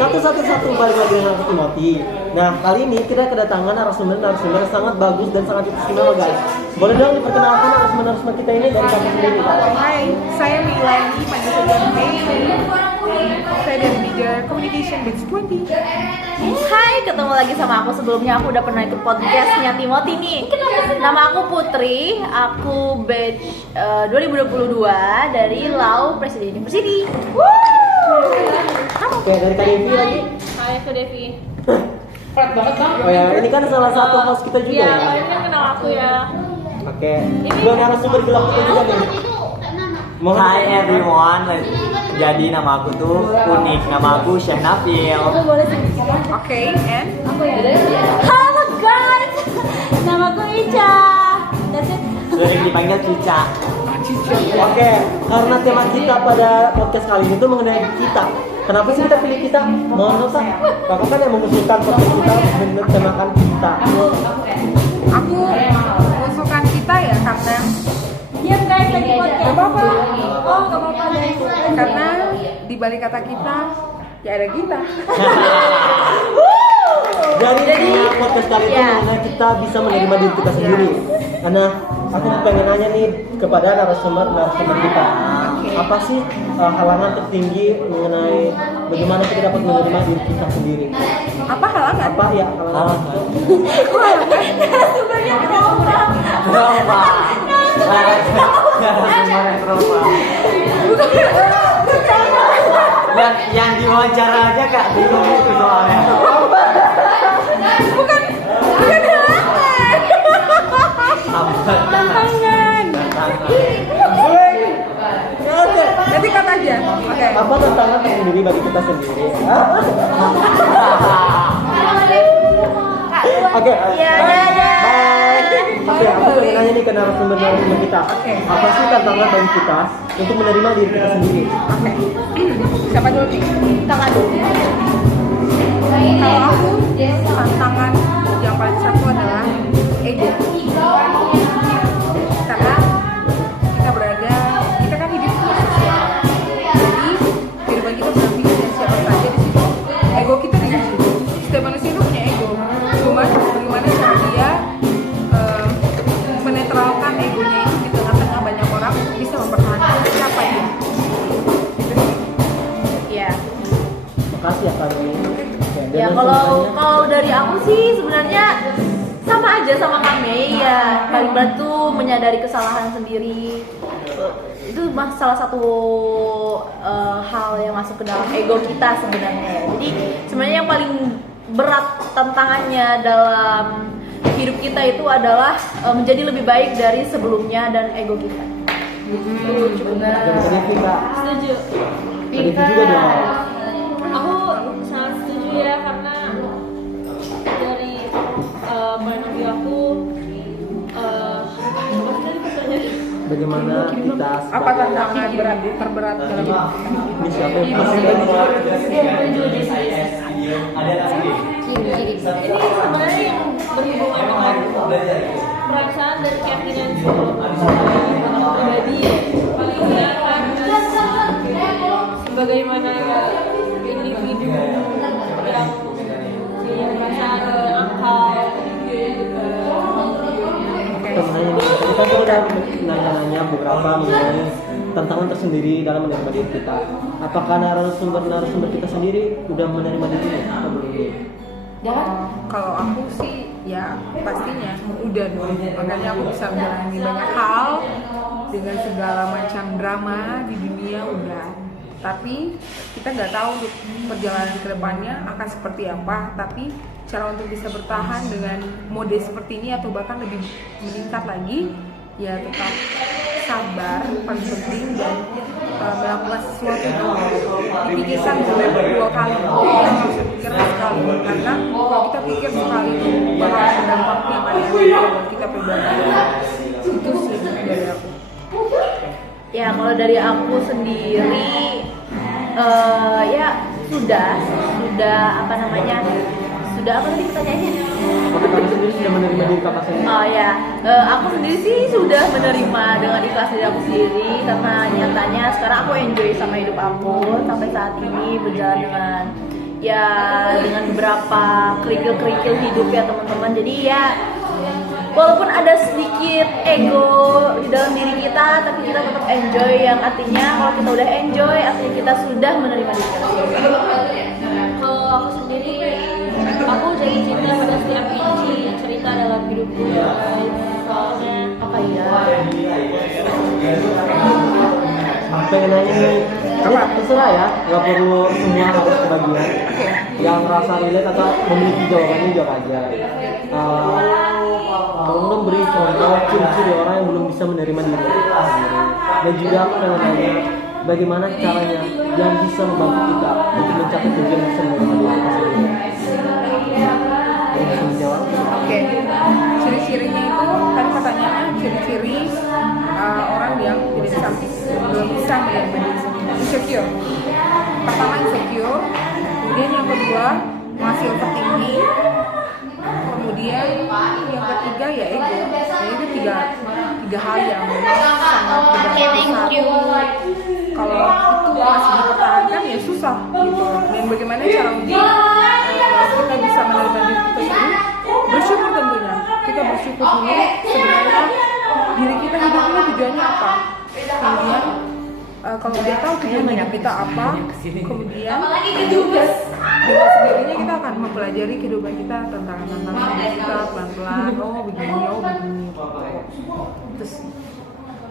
Satu balik lagi dengan aku Timothy. Nah kali ini kita kedatangan narasumber sangat bagus dan sangat istimewa guys. Boleh dong diperkenalkan narasumber kita ini dari kakak sendiri. Hai, saya Milani Panjaitan Bailey. Saya dari bidang Communication Batch 20. Hai, ketemu lagi sama aku. Sebelumnya aku udah pernah ikut podcastnya Timothy nih. Nama aku Putri, aku batch 2022 dari Lau Presiden University. Oke, dari Kak Devi lagi. Hai, aku Devi. Keren banget bang. Oh ya, ini kan salah satu host kita juga ya. Kalian kan kenal aku ya. Oke, dua narasumber gelap kita juga nih. Hi everyone, jadi nama aku tuh unik, nama aku Syekh Nafil. Oke, and Halo guys, nama aku Ica. That's it. Sering dipanggil Cica. Oke, karena tema kita pada podcast kali ini tuh mengenai kita. Kenapa sih kita pilih kita? Mohon maaf, kakak kan yang mengusulkan podcast kita bertemakan kita. aku mengusulkan kita ya karena Diam guys, lagi podcast. Gak apa-apa. Oh, gak apa-apa guys. karena di balik kata kita ya ada kita. Jadi podcast kali ini mengenai kita bisa menerima diri kita sendiri. Karena aku pengen nanya nih kepada narasumber kita. Apa sih halangan tertinggi mengenai bagaimana kita dapat menerima diri kita sendiri? Apa halangan? Apa ya halangan? Sumbernya trauma. Trauma. Yang diwawancara aja Kak bingung itu soalnya. Bukan halangan. Tantangan. Nanti kata aja. Oke. Apa tantangan tersendiri bagi kita sendiri? Oke. Iya. Oke, aku pengen nanya nih ke narasumber kita. Apa sih tantangan bagi kita untuk menerima diri kita sendiri? Oke. Siapa dulu nih? Kakak dulu. Kalau aku tantangan yang paling satu adalah ego. Karena kita kan hidup sosial. Jadi kehidupan kita berarti dengan siapa saja di situ. Ego kita di situ. Setiap manusia itu punya ego. Cuma bagaimana cara dia menetralkan egonya itu di tengah-tengah banyak orang bisa mempertahankan siapa dia. Gitu sih. Iya. Makasih ya Kak. Ya kalau dari aku sih sebenarnya sama aja sama Kak Mei ya, paling berat tuh menyadari kesalahan sendiri. Itu salah satu hal yang masuk ke dalam ego kita sebenarnya. Jadi sebenarnya yang paling berat tantangannya dalam hidup kita itu adalah menjadi lebih baik dari sebelumnya dan ego kita. Setuju benar. Setuju. Tadi juga dong. Aku sangat setuju ya karena dari point of view aku apa tadi pertanyaannya? Bagaimana kita Apa tantangan terberat dalam hidup? ini siapa yang pasti Ini sebenarnya yang berhubungan dengan perasaan dan keyakinan pribadi ya. Paling tidak kan sebagaimana individu yang punya perasaan akal kita udah nanya-nanya beberapa mengenai tantangan tersendiri dalam menerima diri kita. Apakah narasumber kita sendiri udah menerima diri atau belum? Kalau aku sih ya pastinya udah dong. Makanya aku bisa menjalani banyak hal dengan segala macam drama di dunia udah. Tapi kita nggak tahu untuk perjalanan kedepannya akan seperti apa. Tapi cara untuk bisa bertahan dengan mode seperti ini atau bahkan lebih meningkat lagi, ya tetap sabar paling penting dan melakukan sesuatu itu dipikirkan dua kali, yang harus dipikirkan sekali karena kalau kita pikir sekali itu bakal ada dampaknya pada kita pribadi. Itu sih dari aku. Ya kalau dari aku sendiri ya sudah apa namanya sudah apa tadi pertanyaannya? Apakah kamu sendiri sudah menerima diri kakak sendiri? Oh ya, aku sendiri sih sudah menerima dengan ikhlas diri aku sendiri karena nyatanya sekarang aku enjoy sama hidup aku sampai saat ini berjalan dengan ya dengan beberapa kerikil-kerikil hidup ya teman-teman. Jadi ya walaupun ada sedikit ego di dalam diri kita, tapi kita tetap enjoy, yang artinya kalau kita udah enjoy artinya kita sudah menerima diri kita sendiri. Kalau aku sendiri, aku jatuh cinta pada setiap inci cerita dalam hidupku ya guys. Soalnya Apa ya? Aku pengen nanya nih, ini terserah ya, nggak perlu semua harus kebagian. Yang rasa relate atau memiliki jawabannya jawab aja. Tolong dong beri contoh ciri-ciri orang yang belum bisa menerima diri sendiri. Dan juga aku pengen nanya, bagaimana caranya yang bisa membantu kita untuk mencapai tujuan bisa menerima diri kita sendiri. Yang bisa menjawab? Oke, ciri-cirinya itu tadi pertanyaannya ciri-ciri orang yang belum bisa menerima diri sendiri. Insecure. Pertama insecure, kemudian yang kedua masih overthinking, kemudian yang ketiga ya ego. Jadi itu tiga hal yang memang sangat berdampak. Kalau itu masih dipertahankan ya susah gitu. Dan bagaimana cara untuk kita bisa menerima diri kita sendiri? Bersyukur tentunya. Kita bersyukur dulu sebenarnya diri kita hidup ini tujuannya apa. Kemudian kalau udah tahu tujuan hidup kita apa, kemudian juga dengan sendirinya kita akan mempelajari kehidupan kita tentang hidup kita pelan-pelan. Oh begini. Terus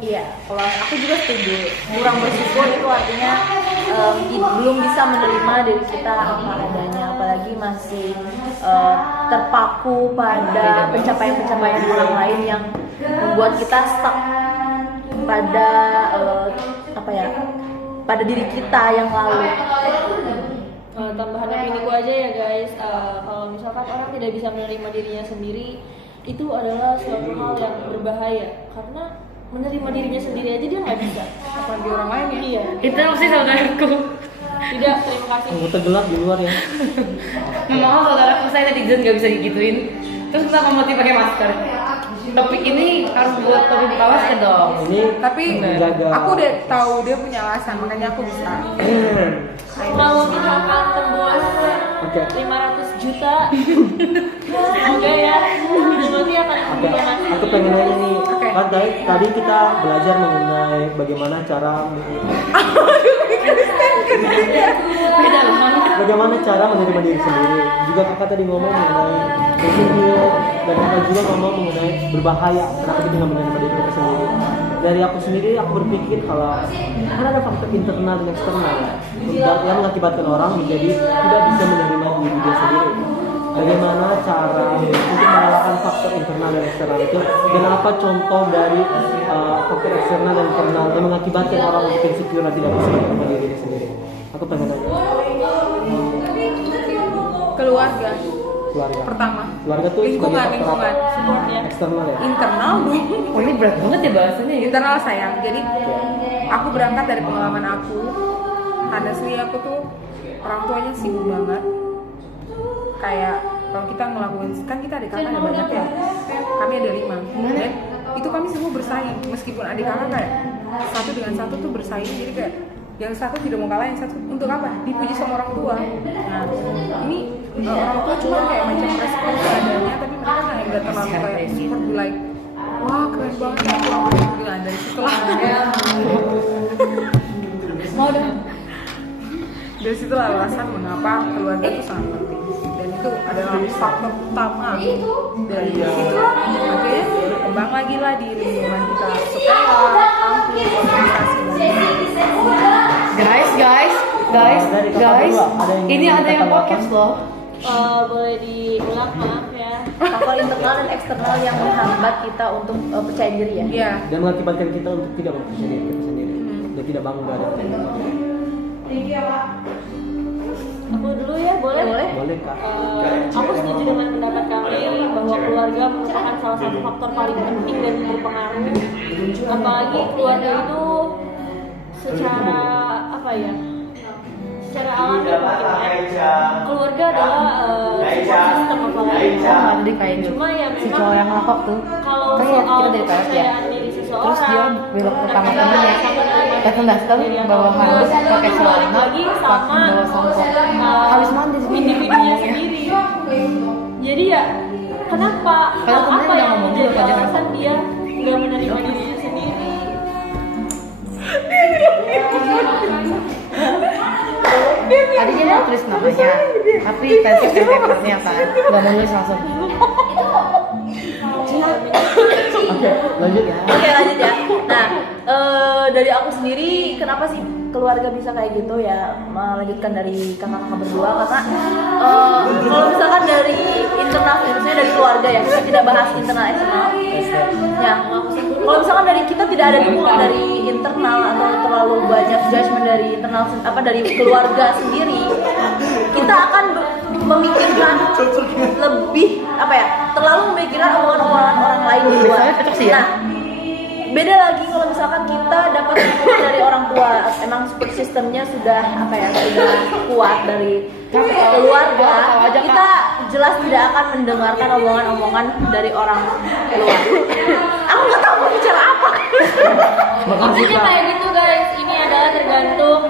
Iya, kalau aku juga setuju. Kurang bersyukur itu artinya belum bisa menerima diri kita apa adanya, apalagi masih terpaku pada pencapaian-pencapaian orang lain yang membuat kita stuck pada pada diri kita yang lalu. tambahan opiniku aja ya guys, kalau misalkan orang tidak bisa menerima dirinya sendiri, itu adalah suatu hal yang berbahaya karena menerima dirinya sendiri aja dia nggak bisa, apalagi orang lain ya. Iya. Itu mesti saudaraku. Tidak, terima kasih. Anggota gelap di luar ya. Memang saudaraku saya netizen nggak bisa digituin. Terus kenapa mesti pakai masker? Topik ini harus buat topik kawas ya dong. Ini Tapi menjaga. aku udah tahu dia punya alasan, makanya aku bisa. Kalau misalkan tembus Oke. 500 juta, semoga ya, nanti akan Oke, aku pengen nanya nih, kan tadi kita belajar mengenai bagaimana cara bagaimana cara menerima diri sendiri. Juga kakak tadi ngomong mengenai insecure, dan kakak juga ngomong mengenai berbahaya kenapa kita nggak menerima diri kita sendiri. Dari aku sendiri, aku berpikir kalau kan ada faktor internal dan eksternal yang mengakibatkan orang menjadi tidak bisa menerima diri dia sendiri. Bagaimana cara untuk mengalahkan faktor internal dan eksternal itu, dan apa contoh dari faktor eksternal dan internal yang mengakibatkan orang untuk insecure dan tidak bisa menerima diri sendiri. Aku pengen nanya. Keluarga Keluarga. pertama, Keluarga tuh lingkungan, sebagai faktor apa? support ya. Eksternal ya. internal dong. Oh ini berat banget ya bahasanya ya. Internal sayang. Jadi aku berangkat dari pengalaman aku. Honestly aku tuh orang tuanya sibuk banget. Kayak kalau kita ngelakuin, kan kita adik kakak ada banyak ya. Kami ada 5. Dan itu kami semua bersaing. Meskipun adik kakak kayak satu dengan satu tuh bersaing. Jadi kayak yang satu tidak mau kalah, yang satu untuk apa? Dipuji sama orang tua. Nah ini orang tua cuma kayak macam respon seadanya, tapi mereka kayak nggak terlalu kayak super be like, wah keren banget ya pulang gitu. Nah dari situ lah Mau dong. dari situ lah alasan mengapa keluarga itu sangat penting, dan itu adalah faktor utama. Dari situ akhirnya berkembang lagi lah di lingkungan kita, sekolah, kampus, organisasi. Guys. Ini ada yang podcast loh. Boleh diulang, maaf ya. Faktor internal dan eksternal yang menghambat kita untuk percaya diri ya. Iya. Dan mengakibatkan kita untuk tidak mempercayai diri kita sendiri dan tidak bangga dengan diri kita. Aku dulu ya, boleh? Boleh. Boleh kak. Aku setuju dengan pendapat kami bahwa keluarga merupakan salah satu faktor paling penting dan berpengaruh. Apalagi keluarga itu secara apa ya? Secara alami mungkin ya. Keluarga adalah support system apalagi. Jadi kayak Cuma ya si memang cowok yang ngelakok tuh. kalau Kan soal kita dari PF ya. kepercayaan diri seseorang, Terus dia belok ke kamar terkadang temennya. satu dari Datang bawa handuk, pakai celana, lagi pakai bawa sampo. Habis mandi alasan dia nggak menerima dirinya sendiri. Tadinya mau tulis namanya, tapi tesis dan papernya kan nggak mau nulis langsung. Oke, lanjut ya. Oke, lanjut ya. Nah, dari aku sendiri kenapa sih keluarga bisa kayak gitu ya, melanjutkan dari kakak-kakak berdua karena kalau misalkan dari internal, maksudnya dari keluarga ya, kita tidak bahas internal eksternal ya. Kalau misalkan dari kita tidak ada dukungan dari internal atau terlalu banyak judgement dari internal dari keluarga sendiri, kita akan memikirkan lebih terlalu memikirkan omongan-omongan orang lain di luar. Biasanya cocok sih ya. Nah, beda lagi kalau misalkan kita dapat dukungan dari orang tua, emang support systemnya sudah sudah kuat dari keluarga, kita jelas tidak akan mendengarkan omongan-omongan dari orang luar. Aku nggak tahu mau bicara apa. Intinya kayak gitu guys, ini adalah tergantung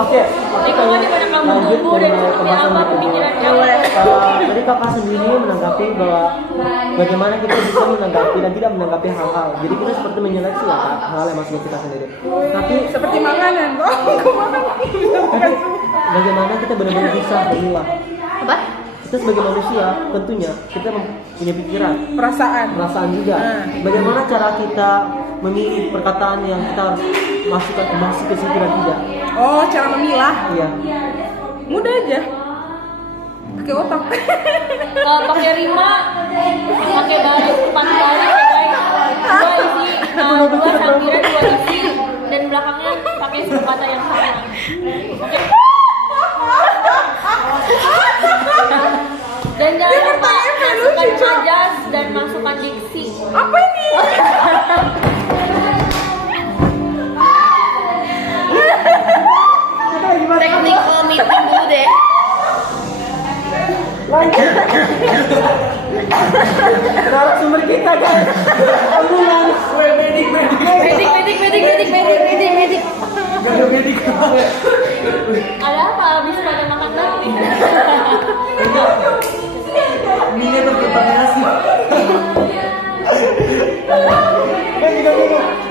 Oke, lingkungan di mana kamu tumbuh dan seperti apa pemikiran kamu. Tadi kakak sendiri menanggapi bahwa bagaimana kita bisa menanggapi dan tidak menanggapi hal-hal. Jadi kita seperti menyeleksi ya Kak, hal yang masuk ke kita sendiri. Tapi Seperti makanan, tapi bagaimana kita benar-benar bisa memilah. Apa? Kita sebagai manusia tentunya kita punya pikiran, perasaan juga. Bagaimana cara kita memilih perkataan yang kita harus masukkan emosi ke situ dan tidak? Oh, cara memilah. Iya. Mudah aja. Pakai otak. Pakai rima, pakai baris, 4 baris ya guys. 2 isi, 2 sampiran, 2 isi, dan belakangnya pakai kata yang sama. Oke. Dan jangan lupa masukkan majas dan masukkan diksi. Apa ini? Technical meeting dulu deh. Narasumber kita guys. Ambulans. Medik. Ada apa habis pada makan tadi? Ini berkontaminasi. Kan kita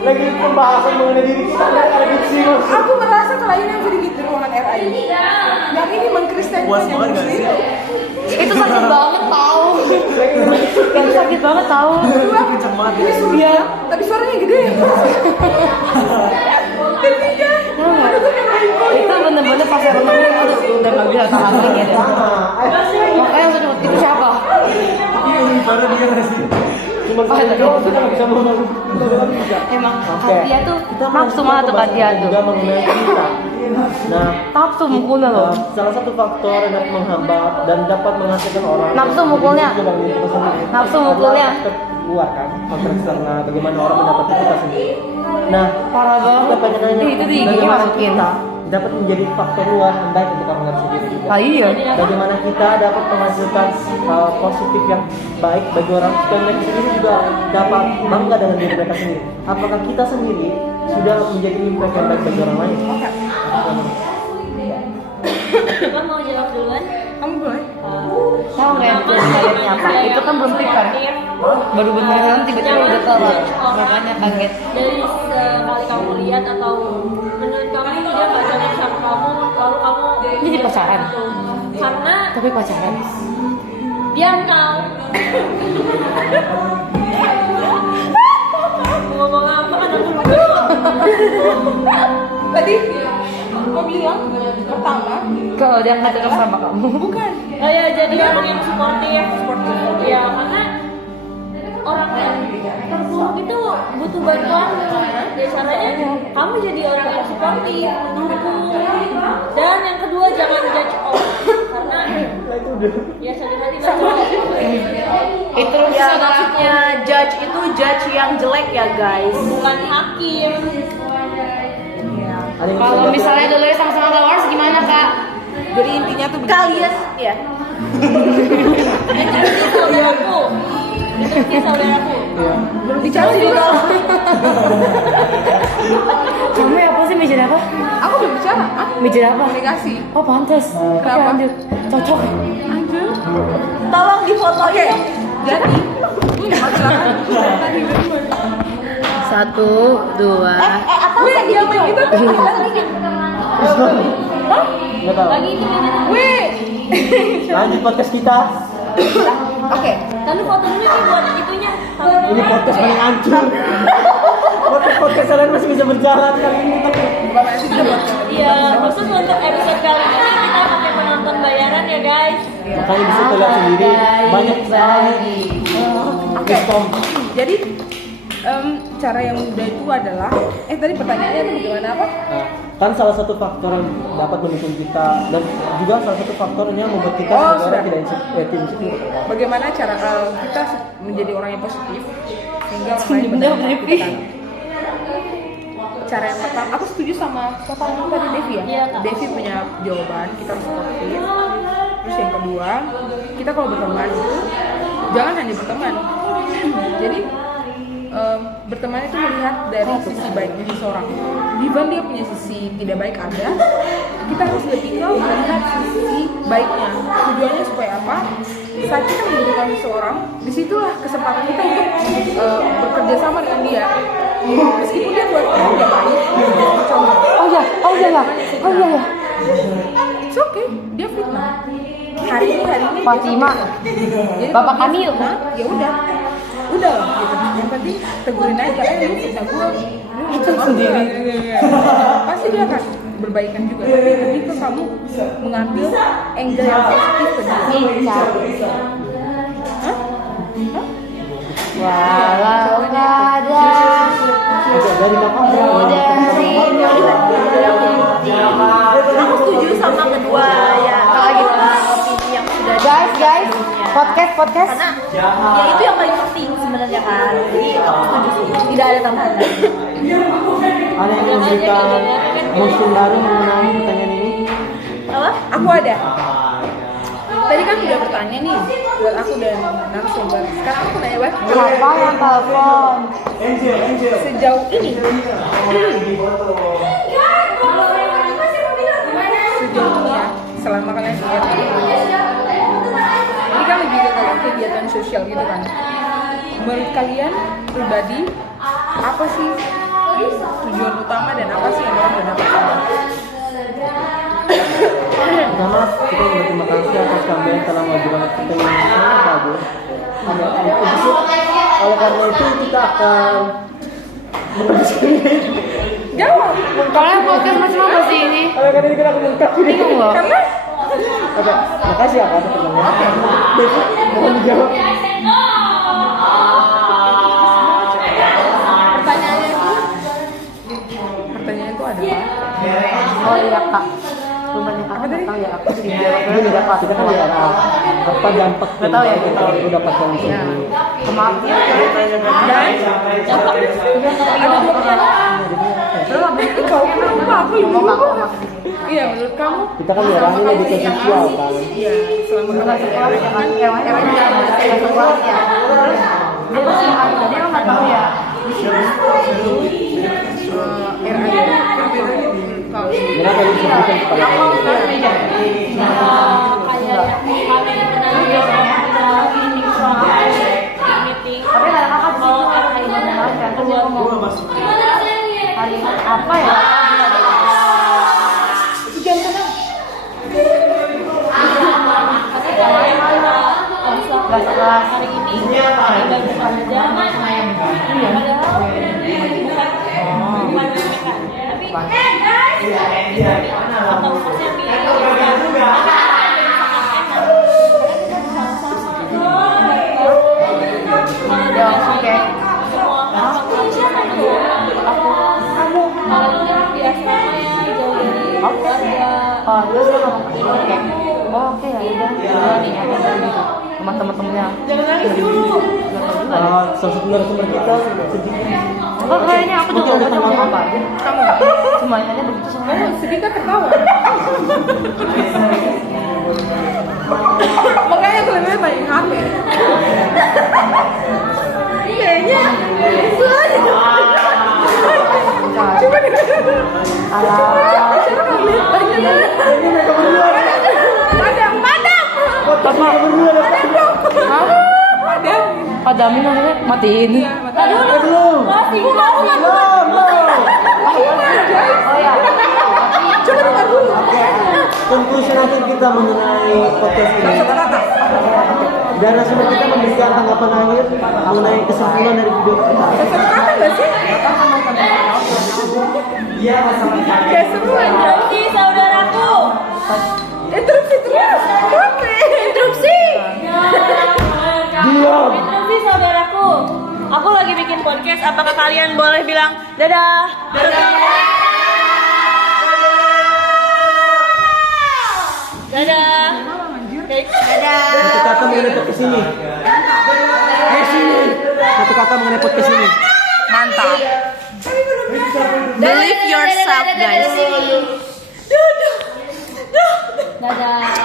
lagi pembahasan mengenai diri kita ada diksi. Aku merasa kelainan sedikit di ruangan RI. Yang ini mengkristenkan yang muslim. Itu sakit banget tahu. Itu sakit banget tahu. Kenceng banget ya. Iya, tapi suaranya gede. Ketiga. Itu bener-bener pas saya renungin, aduh udah gak bisa tahan lagi deh. Makanya langsung nyebut, itu siapa? Ini baru dia nggak sih? Cuma kita nggak bisa ngomong. Emang Oke. Katia tuh Kita nafsu mana tuh Katia tuh? juga mengenai kita. Nah, Nafsu mukulnya loh. salah satu faktor yang dapat menghambat dan dapat menghasilkan orang. Nafsu mukulnya. Nafsu mukulnya. Keluar kan, faktor eksternal bagaimana orang mendapati kita sendiri. Nah, Parah kita banget. pengen nanya Itu di giginya bagaimana masukin. kita dapat menjadi faktor luar yang baik untuk orang lain sendiri juga. Ah iya. Bagaimana kita dapat menghasilkan hal positif yang baik bagi orang supaya mereka sendiri juga dapat bangga dengan diri mereka sendiri. Apakah kita sendiri sudah menjadi impact yang baik bagi orang lain? Coba mau jawab duluan? Kamu boleh. Tahu nggak yang kayaknya apa? Itu kan belum tikar. Baru beneran tiba-tiba udah kelar. Makanya kaget. Dari sekali kamu lihat atau menurut kamu dia nggak cocok sama kamu, lalu kamu Ini jadi pacaran. karena Tapi pacaran. diam kau. Ngomong apa kan aku lupa. Tadi kau bilang pertama Kalau dia nggak cocok sama kamu. bukan. Oh ya, jadi orang yang sportif. Ya, karena orang yang terpuruk itu butuh bantuan. Ya caranya kamu jadi orang yang sportif, mendukung. Dan yang kedua jangan judge orang karena ya sakit hati banget. Itu Ya, maksudnya judge itu judge yang jelek ya guys. Bukan hakim. Ada yang Kalau bisa misalnya dulu sama-sama followers gimana kak? Jadi intinya tuh Kalian ya. Itu saudaraku. Itu saudaraku. belum bicara juga. Kamu apa sih major apa? Aku belum bicara. Major apa? Komunikasi. Oh pantas. Oke Kenapa? lanjut. Cocok. Anjir. Tolong difotoin. Jadi, silakan. Tadi. 1, 2. Atau Wih, dia main gitu tuh. Nggak tahu. Lagi itu ini. Wih. Lanjut podcast kita. Oke. Lalu foto dulu nih buat itunya. Ini podcast paling hancur. Podcast kalian masih bisa berjalan kali ini tapi Bapak nanti kita buat. Iya, khusus untuk episode kali ini kita pakai penonton bayaran ya guys. makanya bisa lihat sendiri banyak sekali respon. Jadi cara yang mudah itu adalah tadi pertanyaannya itu bagaimana apa? Nah, kan salah satu faktor yang dapat mendukung kita dan juga salah satu faktornya membuat kita Oh, sebagai sudah. orang tidak insecure. Bagaimana cara kita menjadi orang yang positif sehingga orang lain mendapat kita kan? Cara yang pertama, aku setuju sama siapa yang tadi Devi ya? Iya, Kak. Devi punya jawaban, kita harus sportif. Terus yang kedua, kita kalau berteman itu jangan hanya berteman. Jadi berteman itu melihat dari sisi baiknya seseorang. Even dia punya sisi tidak baik ada, kita harus lebih ke melihat sisi baiknya. Tujuannya supaya apa? Saat kita membutuhkan seseorang, disitulah kesempatan kita untuk bekerja sama dengan dia. Meskipun dia buat kita tidak baik, contoh. Oh ya. It's okay, dia fitnah. Hari ini Fatima. Jadi Bapak kalau Kamil. dia fitnah, ya udah lah gitu. Yang penting tegurin aja, lu fitnah gue, lu sendiri. Pasti dia akan berbaikan juga. Tapi lebih ke kamu mengambil angle yang positif ke dia. Hah? Walau ada. Oke, dari Makassar. Aku setuju sama kedua ya opini yang sudah Guys, podcast. karena ya itu yang paling penting sebenarnya kan. Jadi aku setuju sih. Tidak ada tambahan. Ada yang memberikan musim baru mengenai pertanyaan ini? Apa? Aku ada. Tadi kan udah bertanya nih buat aku dan narasumber. Sekarang aku nanya buat Siapa yang telepon? sejauh ini. Sejauh ini ya, selama kalian lihat ini kan lebih ke kayak kegiatan sosial gitu kan. Menurut kalian pribadi apa sih tujuan utama dan apa sih yang orang mendapatkan? Pertama, kita berterima kasih atas kalian telah mengajukan pertanyaan yang sangat bagus. Oleh karena itu kita akan Jawab. Kalian podcast masih apa sih ini? oleh karena itu kita akan mengungkap ini. Bingung loh. Karena Oke, makasih ya atas pertanyaan. Jadi, mohon dijawab. pertanyaan itu adalah Oh iya kak. Rumahnya kak. Apa tadi? Tahu ya aku sih jawab. Ini udah pas, kita kan di era apa dampak Nggak tahu ya, yang nggak tahu. itu dapat yang di sini. Maaf ya. dan kau lupa aku lupa. Iya, menurut kamu? Kita kan di era ini lebih ke sosial kan. Iya, selama kamu Kan hewannya kan masih keluar ya. Dia masih ada, dia nggak tahu ya. era itu kalau Gimana tadi disebutkan kepada Aku kan meja. Kayak kami kenal kita meeting meeting. Tapi kadang kakak di situ ada hari mana aja. Terus dia ngomong hari apa ya? Kelas Hari ini ada bagus aja. Padahal bukan mereka, tapi atau khususnya di ya oke. Oh terus dia ngomong oke. Oh oke ya udah. Sama teman-temannya. jangan nangis dulu. salah satu narasumber kita sedikit. Enggak kayaknya aku juga Oke, nggak udah, tahu apa. kamu Cuma hanya begitu sama. sedih kan tertawa. Makanya aku lebih banyak HP. Kayaknya itu aja. Cuma Padam. Podcast kita berdua ada Padam. padamin namanya matiin. Belum. Masih Belum. Oh ya. Coba dengar dulu. Conclusion akhir kita mengenai podcast ini. Dan narasumber kita memberikan tanggapan akhir mengenai kesimpulan dari video kita. Kata nggak sih? Kayak seru aja. Interupsi saudaraku. Interupsi terus. Interupsi. Diam. Interupsi saudaraku. Aku lagi bikin podcast. Apakah kalian boleh bilang dadah? Dadah. Satu kata mengenai podcast ini. Satu kata mengenai podcast ini. Mantap. Believe yourself, guys. Dadah.